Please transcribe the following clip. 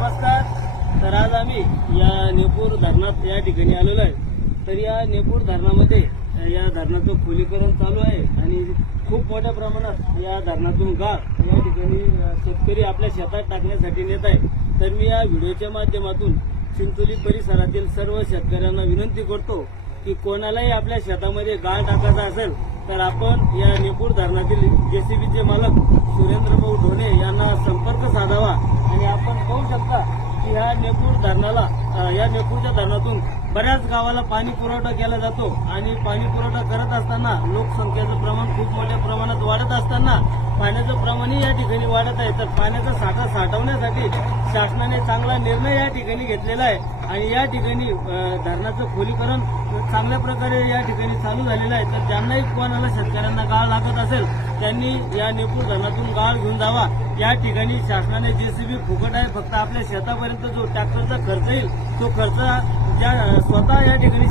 नमस्कार. तर आज आम्ही या नेपूर धरणात या ठिकाणी आलेलो आहे. तर या नेपूर धरणामध्ये या धरणाचं खोलीकरण चालू आहे आणि खूप मोठ्या प्रमाणात या धरणातून गाळ या ठिकाणी शेतकरी आपल्या शेतात टाकण्यासाठी नेत आहे. तर मी या व्हिडिओच्या माध्यमातून चिंचोली परिसरातील सर्व शेतकऱ्यांना विनंती करतो की कोणालाही आपल्या शेतामध्ये गाळ टाकायचा असेल तर आपण या नेपूर धरणातील जेसीबीचे मालक सुरेंद्र भाऊ ढोणे यांना संपर्क साधावा. आणि आपण पाहू शकता की या नेपूर धरणाला या नेपूरच्या धरणातून बऱ्याच गावाला पाणी पुरवठा केला जातो आणि पाणी पुरवठा करत असताना लोकसंख्येचं प्रमाण खूप मोठ्या प्रमाणात वाढत असताना पाण्याचं प्रमाणही या ठिकाणी वाढत आहे. तर पाण्याचा साठा साठवण्यासाठी शासनाने चांगला निर्णय या ठिकाणी घेतलेला आहे आणि या ठिकाणी धरणाचं खोलीकरण चांगल्या प्रकारे या ठिकाणी चालू झालेलं आहे. तर ज्यांनाही कोणाला शेतकऱ्यांना गाळ लागत असेल त्यांनी या नेपूर धरणातून गाळ घेऊन जावा. या ठिकाणी शासनाने जेसीबी फुकट आहे, फक्त आपल्या शेतापर्यंत जो ट्रॅक्टरचा खर्च येईल तो खर्च ज्या स्वतः या ठिकाणी